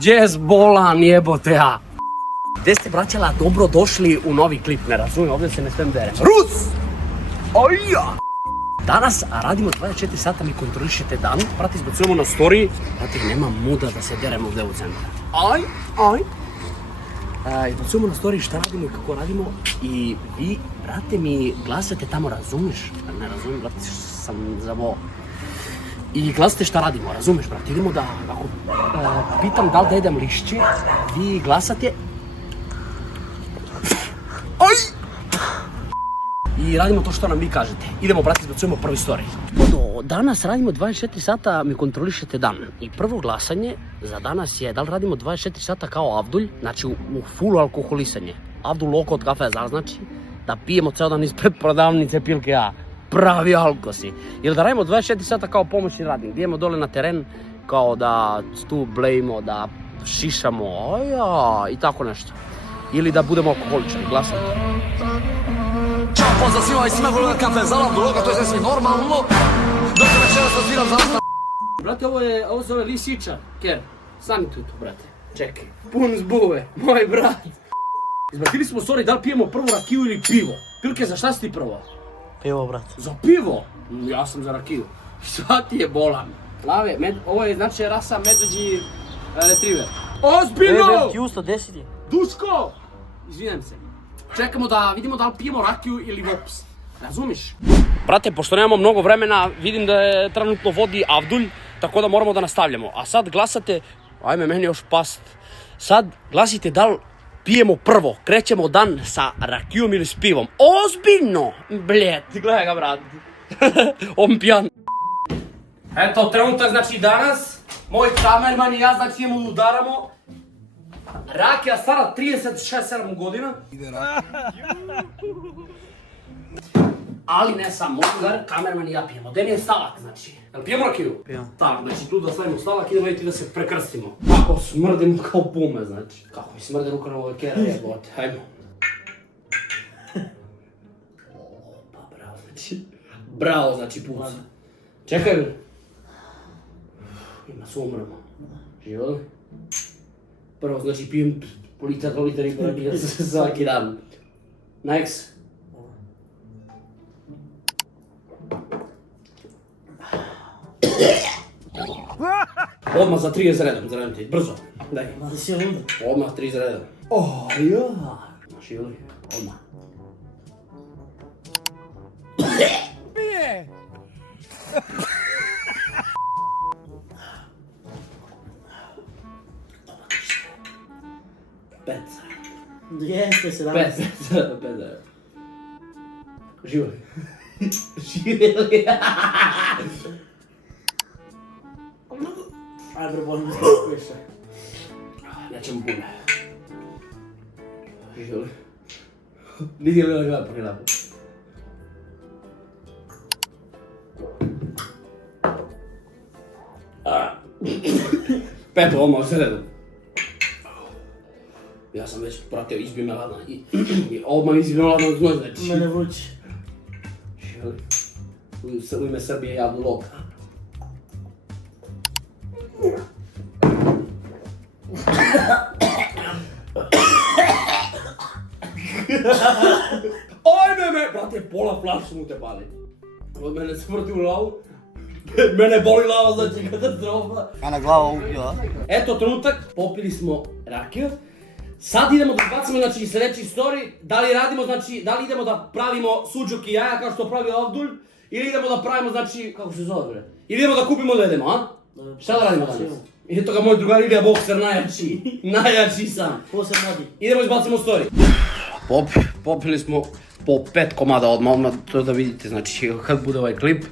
Jazz bolan jebote ja. Gde ste braćala dobro došli u novi klip, ne razumijem, ovdje se ne smijem derem. Rus! Oja! Danas radimo 24 sata, mi kontrolišete dan, brate, izbacujemo na story, brate, nema muda da se deremo ovdje u centru. Izbacujemo na story šta radimo i kako radimo i vi, brate, mi glasate tamo, razumiš? Ne razumijem, brate, sam zavo. I glasate šta radimo, razumeš, brate, idemo da, ako pitam da li da jedem lišće, vi glasate. I radimo to što nam vi kažete. Idemo, brate, izbacujemo prvi story. Danas radimo 24 sata, mi kontrolišete dan. I prvo glasanje za danas je da li radimo 24 sata kao Avdulj, znači u full alkoholisanje. Avdulj loko od kafe znači da pijemo ceo dan ispred prodavnice pilke A. Pravi alkosi. Ili da radimo 24 sata kao pomoćni radnik. Idemo dole na teren kao da tu blejimo, da šišamo, i tako nešto. Ili da budemo alkoholičari, glasajte. Ćao, pozdrav svima i svima volio kafe za Avdulj loka, to je sve svi normalno. Dok večeras sviram za Avdulj. Brate, ovo se zove lisičar, Ker. Sami tu, brate. Čekaj. Pun zbuve, moj brat. Izbacili smo story da li pijemo prvo rakiju ili pivo. Pilke, za šta si ti prvo? Pivo, brat. Za pivo? Ja sam za rakiju. Šta ti je bolan? Lave, ovo je znači rasa medveđi retriever. Ozbiljno! Justo, 10 je. Duško! Izvinjam se. Čekamo da vidimo da li pijemo rakiju ili vops. Razumiš? Brate, pošto nemamo mnogo vremena, vidim da je trenutno vodi Avdulj, tako da moramo da nastavljamo. A sad glasate, ajme meni još past, sad glasite da li pijemo prvo, krećemo dan sa rakijom ili s pivom. Ozbiljno! Bljet, gledaj ga, brat. On pijan. Eto, trenutak, znači danas, moj kamerman i ja, znači idemo da udaramo. Rakija stara 36-7 godina. Ali ne samo, kamerman i ja pijemo. Gdje mi je stavak, znači? Jel pijemo rakiju? Pijemo. Tak, znači tu da stavimo stavak, idemo vidjeti da se prekrstimo. Kako smrdim kao pume, znači. Kako mi smrde ruka na ove kjera, jebote, hajmo. Opa, bravo, znači. Bravo, znači puca. Čekaj. Ima se umremo. Živo li? Prvo, znači pijem po litar, do litar i po rakija svaki dan. Next. Odmah za 30 redom, zredom ti, brzo, daj. Ma da si luda. Odmah 30 redom. Ja. Znaš ili? Odmah. Pije! Peca. Jeste se danas. Peca. Živjeli. Živjeli. Aj bre, bolim da se više. Nećemo puno. Živjeli. Niti li gleda po krenapu. Peto, odmah se redom. Ja sam već pratio, izbio me ladna i odmah izbio me ladna od noć, znači. Mene vrući. U ime Srbije i Avdulj loka. Ojme me! Brate, pola flašu mu te pali. Od mene smrti u glavu. Mene boli glava, znači katastrofa. Ana glava ubila. Eto trenutak, popili smo rakiju. Sad idemo da izbacimo, znači, sljedeći story. Da li radimo, znači, da li idemo da pravimo suđuk i jaja kao što pravi Avdulj. Ili idemo da pravimo, znači, kako se zove bre? Ili idemo da kupimo da jedemo, a? Šta da radimo danas? Eto ga moj drugar Ilija Bokser, najjači. Najjači sam. Ko se radi? Idemo izbacimo story. Popili smo po 5 komada odmah to da vidite, znači kad bude ovaj klip.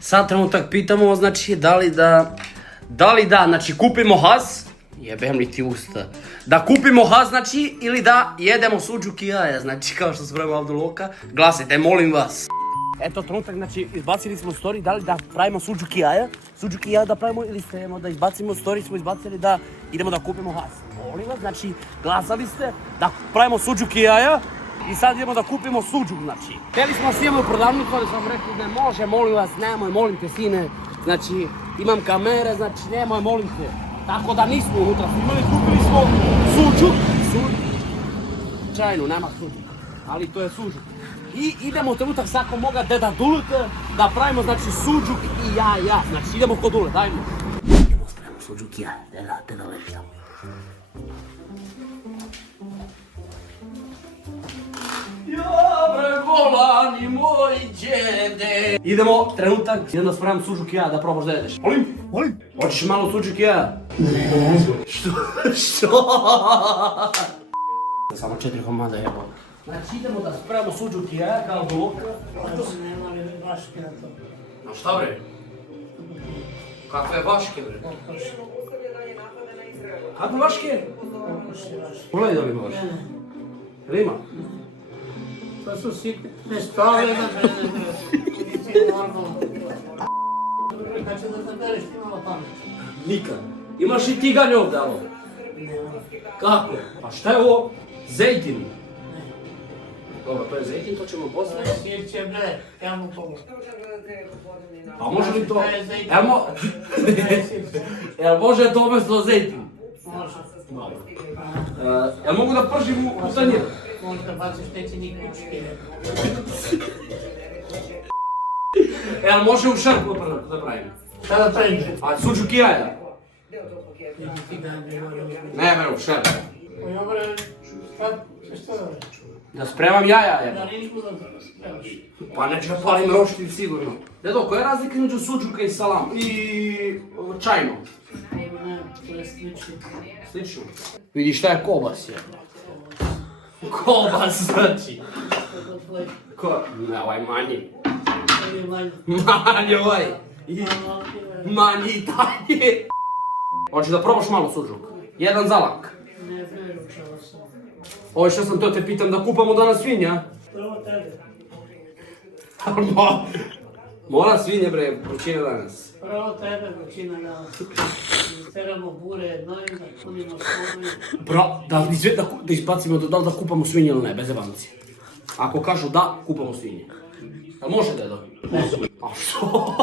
Sad trenutak pitamo, znači da li da, znači kupimo has, jebem li ti usta, da kupimo has, znači, ili da jedemo suđuk i jaja, znači kao što se pravimo Avdulj loka, glasajte, molim vas. Eto trenutak, znači izbacili smo story, da li da pravimo suđuk i jaja da pravimo ili stajemo da izbacimo story, smo izbacili da idemo da kupimo has. Molim vas, znači glasali ste da pravimo suđuk i jaja i sad idemo da kupimo suđuk, znači. Hteli smo sjemo u prodavnicu, ali sam rekao ne može, molim vas, nemoj, molim te sine, znači imam kamere, znači nemoj, molim te. Tako da nismo unutra snimali, kupili smo suđuk. Čajnu, nema suđuk, ali to je suđuk. I idemo trenutak sako moga deda Dulet da pravimo znači suđuk i ja. Znači idemo kod Dulet, dajmo. Idemo spremamo suđuk i ja, deda leži tamo. Ja bre volani moj djede. Idemo trenutak, idem da spremam suđuk i ja da probaš da jedeš. Molim. Hoćeš malo suđuk i ja? Ne. Što? Samo 4 komada jebo. Znači idemo da spremamo suđuk i ja kao bloka. Nema li vaške na to? A šta bre? Kakve vaške bre? Kakve vaške? Pogledaj da li ima vaške. Jel ima? To su sitne stove na mene. Nisi normalno. Kad će da te bereš ti malo pamet? Nikad. Imaš i ti ga njov dalo? Nema. Kako? Pa šta je ovo? Zejtin. Dobro, to je zejtin, to ćemo poslije. Sirće bre, ja mu pomogu. Pa može li to? To je zejtin. Jel može to umjesto zejtin? Može. Jel mogu da pržim u tanjir? Možda baciš tečenik kučke. Jel može u šarpu da pravim? Šta da pravim? A suđuk i jaja? Ti da ne moram. Ne, bre, u šarpu. Bre, šta da bre? Da spremam jaja, jel? Da nismo da spremaš. Pa neću ja palim roštilj sigurno. Dedo, koja je razlika između suđuka i salam? I čajno? Ne, to je slično. Slično. Vidi šta je kobas je. Kobas znači. Ne, ovaj manji. Manji ovaj. Manji taj. Hoćeš da probaš malo suđuk? Jedan zalak. Ne, preručala sam. Ovo što sam to te pitam da kupamo danas svinja? Prvo tebe. Mora svinje bre, vrućina danas. Prvo tebe, većina danas. Teramo bure jednoj, da punimo svoju. Bro, da izbacimo da li da kupamo svinje ili ne, bez jebanci. Ako kažu da, kupamo svinje. A može dedo? Ne. A što?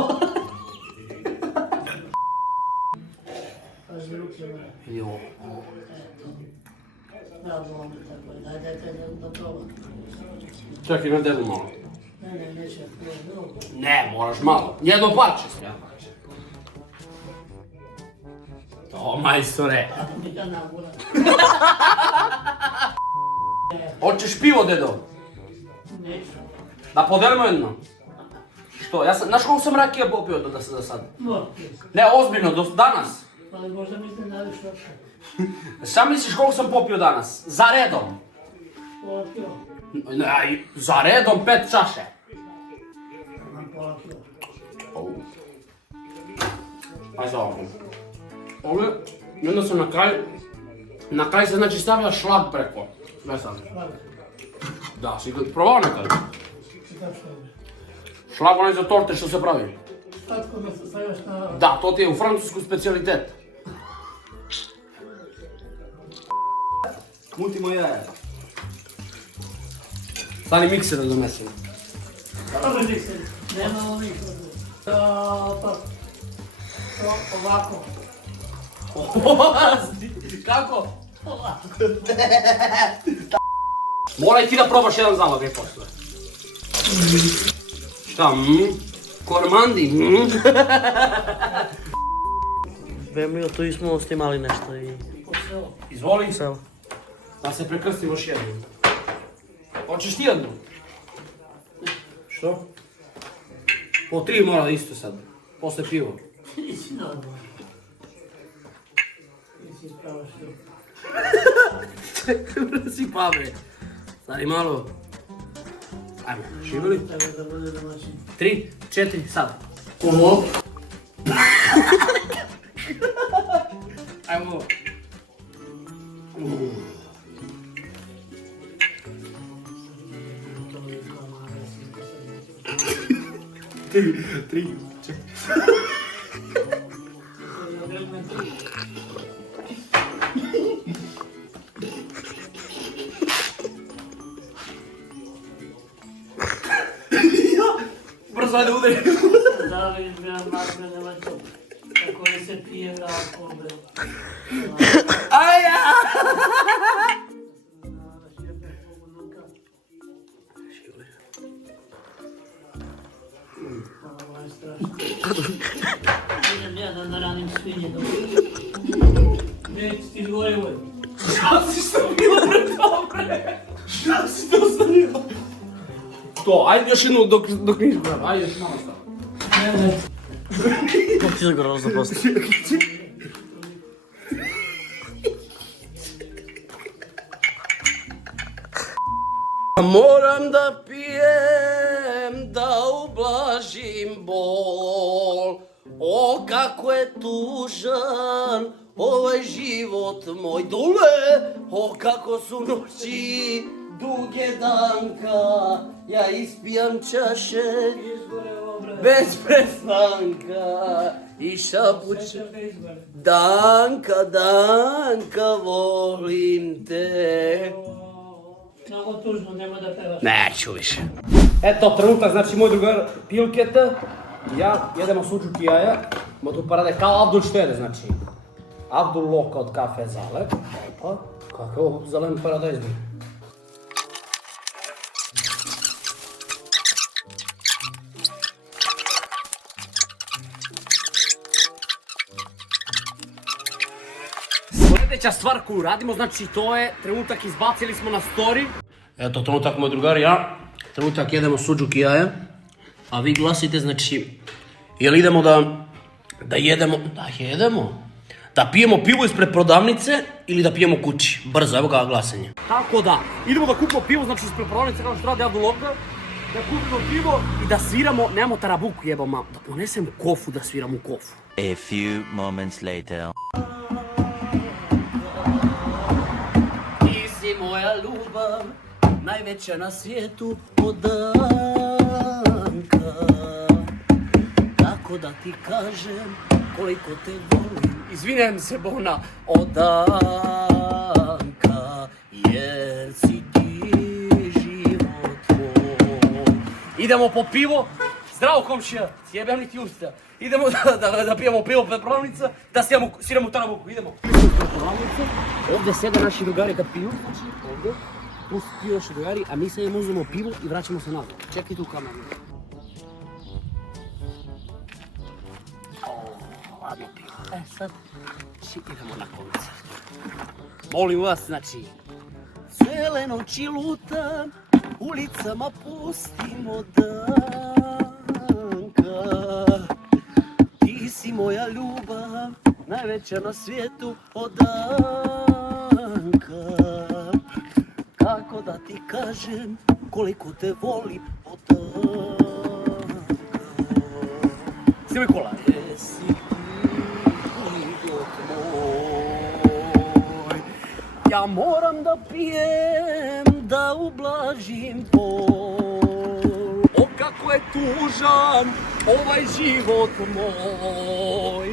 Pazi ruke moje. Jo. Da, volim tako je. Dajte da probam. Čekaj, na dedu malo. Ne, neće. Ne, moraš malo. Jedno parče. To, majstore. Nikad nabura. Hoćeš pivo, dedo? Neću. Da podelimo jedno? Što? Ja sam, znaš koliko sam rakija popio do sad? No, Ne, ozbiljno, do danas. ali možda mi se nadiš uopšte. Sam misliš koliko sam popio danas? Za redom. Pola kilo. Ne, za redom 5 čaše. Imam pola kilo. Aj za ovo. Ovo, i onda sam na kraju se znači stavlja šlag preko. Ne sam. Hvala. Da, si probao nekad? Šta što je? Šlag onaj za torte što se pravi. Slatko da se stavljaš na... Da, to ti je u francusku specijalitet. Mutimo jaja. Stani mikser da donesem. Dobro mislim, nema ovih ovdje. To ovako. Kako? Ovako. Moraj ti da probaš jedan zalog je posle. Šta, Kormandi, Bemio, tu smo snimali nešto i... Izvoli. Selo. Da se prekrstimo još jednu. Hoćeš ti jednu? Što? Po 3 mora isto sad. Posle pivo. Nisi normalno. Nisi spravaš tu. Si pabre. Stari malo. Ajmo, živjeli? Treba da bude domaćin. 3, 4, sad. Ovo? Ajmo. Tri. Brzo ajde udari. Da li izbijam makne, nemoj to. Tako koji se pije alkohol. Aja! Ovo je strašno. Idem ja da naranim svinje. Neći ti dvoje voj. Šta si stavio bre dobre? Šta si to stavio? To, ajde još jednu dok niš gledam, ajde još malo stavio. Ne. Kako ti zagoralo za posto? Moram da pijem, da ublažim bol. O, kako je tužan ovaj život moj dule. O, kako su noći duge danka. Ja ispijam čaše bez prestanka i šapućem. Danka, Danka, volim te. Mnogo tužno, nema da pevaš. Neću više. Eto, trenutak, znači moj drugar Pilketa, ja jedemo suđuk i jaja, motu parade kao Abdul što jede, znači. Abdul Loka od kafe Zale, pa, kakav zelen paradajz bi. Sljedeća stvar koju radimo, znači to je trenutak izbacili smo na story. Eto, trenutak moj drugar i ja. Trenutak jedemo suđuk i jaja. A vi glasite, znači, jel idemo da jedemo? Da pijemo pivo ispred prodavnice ili da pijemo kući? Brzo, evo ga glasanje. Tako da, idemo da kupimo pivo, znači ispred prodavnice kao što radi Abdul Loka. Da kupimo pivo i da sviramo, nemamo tarabuku jebama, da ponesem kofu da sviramo u kofu. A few moments later. Ti si moja ljubav, najveća na svijetu od Danka. Kako da ti kažem koliko te volim. Izvinem se Bona od Danka, jer si ti život moj. Idemo po pivo, zdravo komšija, sjebem li ti usta. Idemo da pijemo pivo pred prodavnica, da sviramo u tarabuku, idemo. Ovdje sede naši drugari kad piju, znači ovdje. Tu su piju naši drugari, a mi sad im uzmemo pivo i vraćamo se nazad. Čekaj tu kameru. Ladno pivo. Sad idemo na koncert. Molim vas, znači, cijele noći lutam, ulicama pustimo Danka. Ti si moja ljubav, najveća na svijetu od Danka. Kako da ti kažem koliko te volim od Danka. Snimaj kola. Jesi ti život moj. Ja moram da pijem, da ublažim bol. O, kako je tužan ovaj život moj.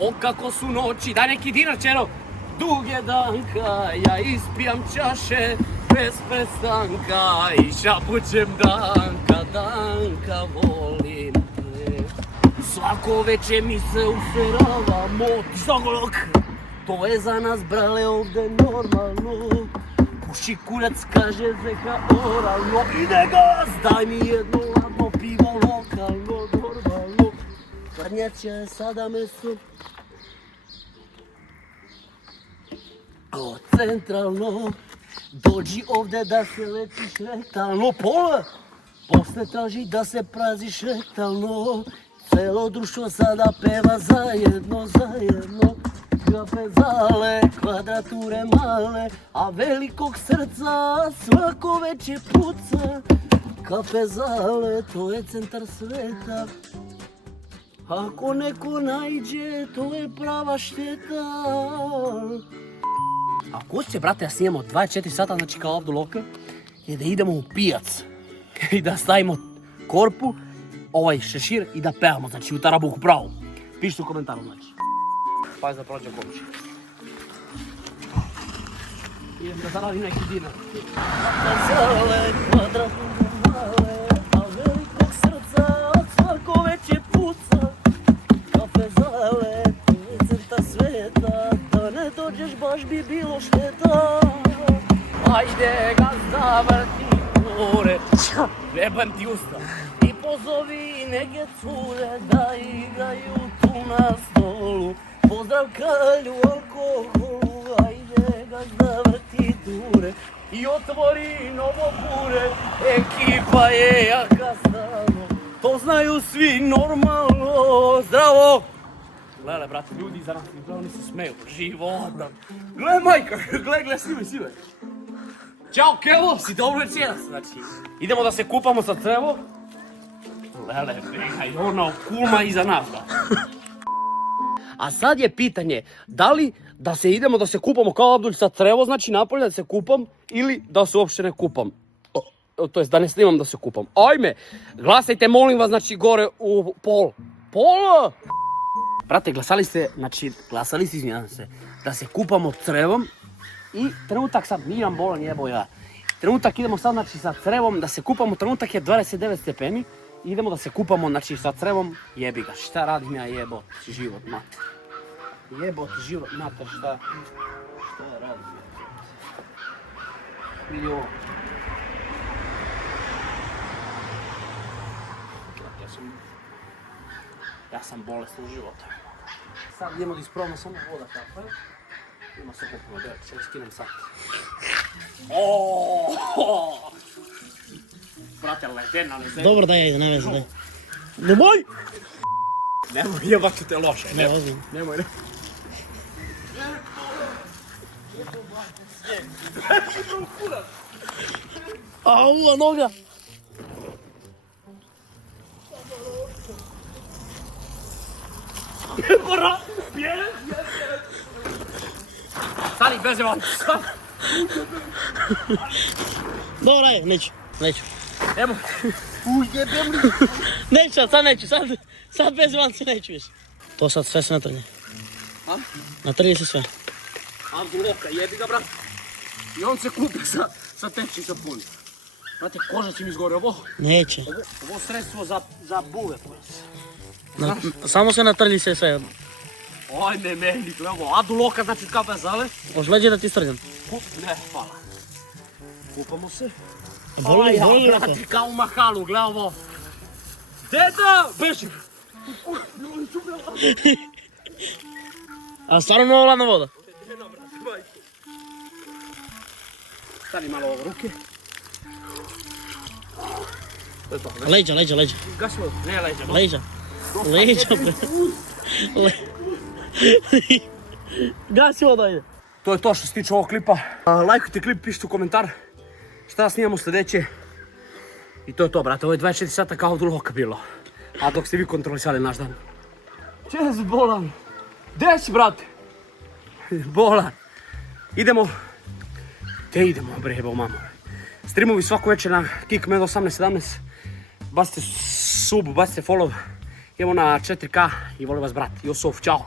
O, kako su noći, daj neki dinar čero. Duge danka, ja ispijam čaše bez prestanka i šapućem Danka, Danka, volim te. Svako večer mi se useravamo, zogolok. To je za nas, brale, ovdje normalno. Puši kurac, kaže zeka oralno. Ide gaz, daj mi jedno ladno pivo lokalno, normalno. Hladnjača je sada meso. O, centralno, dođi ovdje da se letiš rektalno. Pola, posle traži da se praziš rektalno. Celo društvo sada peva zajedno. Kafe Zale, kvadrature male, a velikog srca svako večer puca. Kafe Zale, to je centar sveta. Ako neko naiđe, to je prava šteta. Ako će, brate, ja snijemo 24 sata, znači kao Abdul Loka, je da idemo u pijac i da stavimo korpu, ovaj šešir i da pevamo, znači u tarabuku pravu. Pišite u komentaru, znači. Pazi da prođe komši. Idem da zaradim neki dinar. Zale, kvadrature male, a velikog srca svako večer puca. dođeš baš bi bilo šteta. Ajde gazda vrti kure, jebem ti usta. I pozovi neke cure da igraju tu na stolu. Pozdrav kralju alkoholu, ajde gazda vrti ture. I otvori novo bure, ekipa je jaka stalno. To znaju svi normalno, zdravo! Gledaj, brate, ljudi za nas oni se smeju, života. Gle, majka, gle, sime. Ćao, Kevo, si dobro večeras, znači. Idemo da se kupamo sa Trevo. Lele, begaj, ono, kulma iza nas, da. A sad je pitanje, da li da se idemo da se kupamo kao Abdul sa Trevo, znači napolje da se kupam, ili da se uopšte ne kupam. To jest da ne snimam da se kupam. Ajme, glasajte molim vas, znači gore u pol. Pol! Brate, glasali ste, izvinjam se, da se kupamo Trevom i trenutak sad, nijem bolan jebo ja. Trenutak idemo sad, znači sa Trevom da se kupamo, trenutak je 29 stepeni. Idemo da se kupamo, znači sa Trevom, jebi ga, šta radim ja jebot život, mater. Jebot život, mater, šta ja radim? Vidi ovo. Ja sam bolestan u životu. Sad idemo da isprobamo samo voda kakva. Ima se kupimo, da ćemo skinem sad. Brate, ledena. Dobro, daj, ajde, ne veze, daj. Nemoj! Nemoj, jebat ću te loše. Ne, ozbiljno. Nemoj. Au, a noga! Stani, bez jebat. Dobro, ajde, neću. Evo. Neću sad bez vance neću više. To sad sve se natrlje. A? Natrlje se sve. Abduloka, jebi ga, brat. I on se kupi sa tečicom puni. Brate, koža će mi izgore, ovo Neće. sredstvo za buve. Samo se natrlji se sve. Ajme, meni, gle ovo. Abduloka, znači kape zale. Hoš leđe da ti strljam? Ne, hvala. Kupamo se. Boli lako. Brate, kao u Mahalu, gle ovo. Deda, beži. A stvarno mnogo ladna voda. Stani malo ovo ruke. To je to, ne? Leđa. Gasi vodu, ne leđa. Leđa, bre. Gasi voda, ajde. To je to što se tiče ovog klipa. Lajkujte klip, pišite u komentar šta da snimamo sljedeće. I to je to, brate, ovo je 24 sata kao Abduloka bilo. A dok ste vi kontrolisali naš dan. Čez, bolan. Gdje si, brate? Bolan. Idemo. Te idemo, bre, jebo mamo. Streamovi svaku večer na Kickman 18-17. Bacite sub, bacite follow. Idemo na 4K i volim vas, brat. Josov, čao.